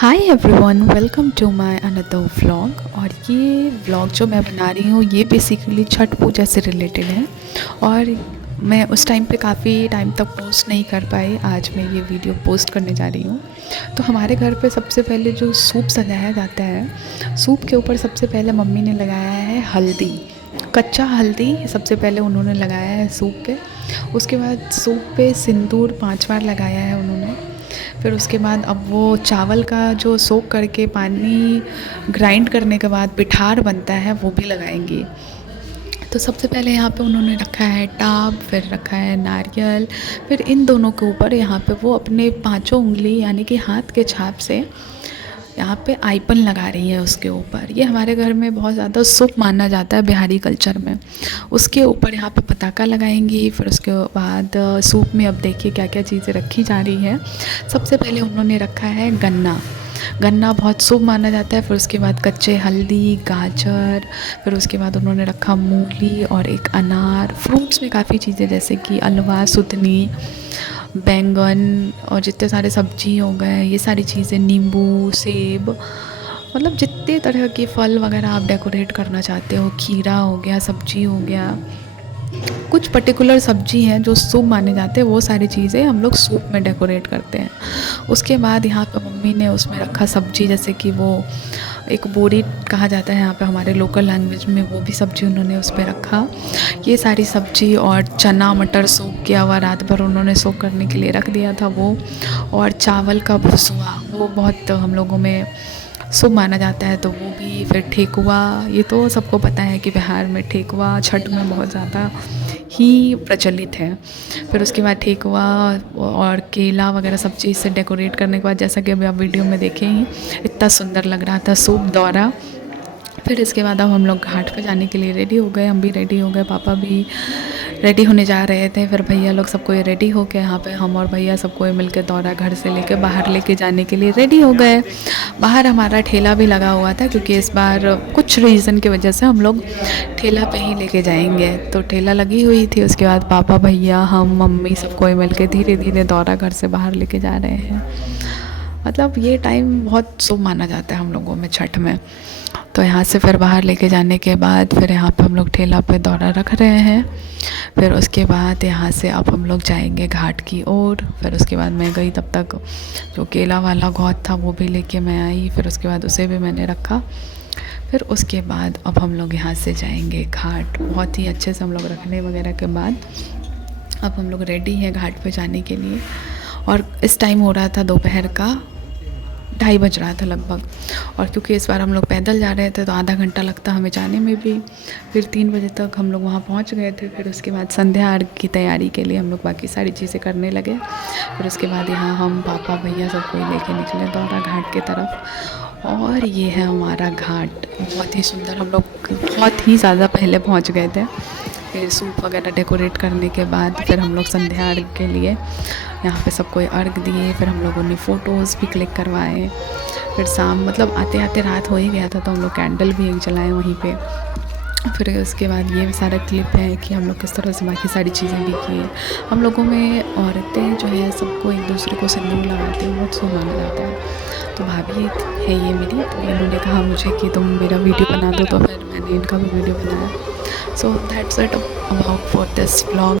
Hi everyone, welcome to my another vlog. और ये vlog जो मैं बना रही हूँ ये बेसिकली छठ पूजा से रिलेटेड है। और मैं उस टाइम पे काफ़ी टाइम तक पोस्ट नहीं कर पाई। आज मैं ये वीडियो पोस्ट करने जा रही हूँ। तो हमारे घर पे सबसे पहले जो सूप सजाया जाता है, सूप के ऊपर सबसे पहले मम्मी ने लगाया है हल्दी, कच्चा हल्दी सबसे पहले उन्होंने लगाया है सूप पे। उसके बाद सूप पे सिंदूर 5 बार लगाया है उन्होंने। फिर उसके बाद अब वो चावल का जो सोख करके पानी ग्राइंड करने के बाद पिठार बनता है वो भी लगाएंगी। तो सबसे पहले यहाँ पे उन्होंने रखा है टाब, फिर रखा है नारियल, फिर इन दोनों के ऊपर यहाँ पे वो अपने पांचों उंगली यानी कि हाथ के छाप से यहाँ पे आइपन लगा रही है उसके ऊपर। ये हमारे घर में बहुत ज़्यादा शुभ माना जाता है बिहारी कल्चर में। उसके ऊपर यहाँ पे पताका लगाएंगी। फिर उसके बाद सूप में अब देखिए क्या क्या चीज़ें रखी जा रही है। सबसे पहले उन्होंने रखा है गन्ना, गन्ना बहुत शुभ माना जाता है। फिर उसके बाद कच्चे हल्दी, गाजर, फिर उसके बाद उन्होंने रखा मूली और एक अनार। फ्रूट्स में काफ़ी चीज़ें जैसे कि अलवा, सुतनी, बैंगन और जितने सारे सब्जी हो गए, ये सारी चीज़ें, नींबू, सेब, मतलब जितने तरह के फल वगैरह आप डेकोरेट करना चाहते हो, खीरा हो गया, सब्जी हो गया, कुछ पर्टिकुलर सब्जी हैं जो सूप माने जाते हैं, वो सारी चीज़ें हम लोग सूप में डेकोरेट करते हैं। उसके बाद यहाँ पे मम्मी ने उसमें रखा सब्जी, जैसे कि वो एक बोरी कहा जाता है यहाँ पे हमारे लोकल लैंग्वेज में, वो भी सब्जी उन्होंने उस पर रखा। ये सारी सब्जी और चना मटर सोख किया हुआ रात भर उन्होंने सोख करने के लिए रख दिया था वो। और चावल का भुसुआ, वो बहुत हम लोगों में शुभ माना जाता है, तो वो भी। फिर ठेकुआ, ये तो सबको पता है कि बिहार में ठेकुआ छठ में बहुत ज़्यादा ही प्रचलित है। फिर उसके बाद ठेकुआ और केला वगैरह सब चीज़ से डेकोरेट करने के बाद, जैसा कि अभी आप वीडियो में देखें ही, इतना सुंदर लग रहा था सूप दौरा। फिर इसके बाद अब हम लोग घाट पे जाने के लिए रेडी हो गए। हम भी रेडी हो गए, पापा भी रेडी होने जा रहे थे। फिर भैया लोग सब कोई रेडी हो के यहाँ पे हम और भैया सब कोई मिल के दौरा घर से लेके बाहर लेके जाने के लिए रेडी हो गए। बाहर हमारा ठेला भी लगा हुआ था, क्योंकि इस बार कुछ रीज़न की वजह से हम लोग ठेला पे ही लेके जाएंगे, तो ठेला लगी हुई थी। उसके बाद पापा, भैया, हम, मम्मी सब कोई मिल के धीरे धीरे दौरा घर से बाहर लेके जा रहे हैं। मतलब ये टाइम बहुत शुभ माना जाता है हम लोगों में छठ में। तो यहाँ से फिर बाहर लेके जाने के बाद फिर यहाँ पे हम लोग ठेला पे दौरा रख रहे हैं। फिर उसके बाद यहाँ से अब हम लोग जाएंगे घाट की ओर। फिर उसके बाद मैं गई, तब तक जो केला वाला गौत था वो भी लेके मैं आई। फिर उसके बाद उसे भी मैंने रखा। फिर उसके बाद अब हम लोग यहाँ से जाएंगे घाट। बहुत ही अच्छे से हम लोग रखने वगैरह के बाद अब हम लोग रेडी हैं घाट पे जाने के लिए। और इस टाइम हो रहा था दोपहर का 2:30 बज रहा था लगभग। और क्योंकि इस बार हम लोग पैदल जा रहे थे तो आधा घंटा लगता हमें जाने में भी। फिर 3 बजे तक हम लोग वहाँ पहुँच गए थे। फिर उसके बाद संध्या अर्घ की तैयारी के लिए हम लोग बाकी सारी चीज़ें करने लगे। फिर उसके बाद यहाँ हम, पापा, भैया सब कोई लेके निकले दौरा घाट की तरफ। और ये है हमारा घाट, बहुत ही सुंदर। हम लोग बहुत ही ज़्यादा पहले पहुँच गए थे। फिर सूप वगैरह डेकोरेट करने के बाद फिर हम लोग संध्या अर्घ के लिए यहाँ पे सबको अर्घ दिए। फिर हम लोगों ने फ़ोटोज़ भी क्लिक करवाए। फिर शाम, मतलब आते आते रात हो ही गया था, तो हम लोग कैंडल भी एक जलाए वहीं पे। फिर उसके बाद ये सारा क्लिप है कि हम लोग किस तरह से बाकी सारी चीज़ें भी किए। हम लोगों में औरतें जो है सबको एक दूसरे को सिंदूर लगाते हैं, बहुत शुभ माना जाता है। तो भाभी है ये मेरी, तो इन्होंने कहा मुझे कि तुम मेरा वीडियो बना दो, तो फिर मैंने इनका भी वीडियो बनाया। So that's it about for this vlog.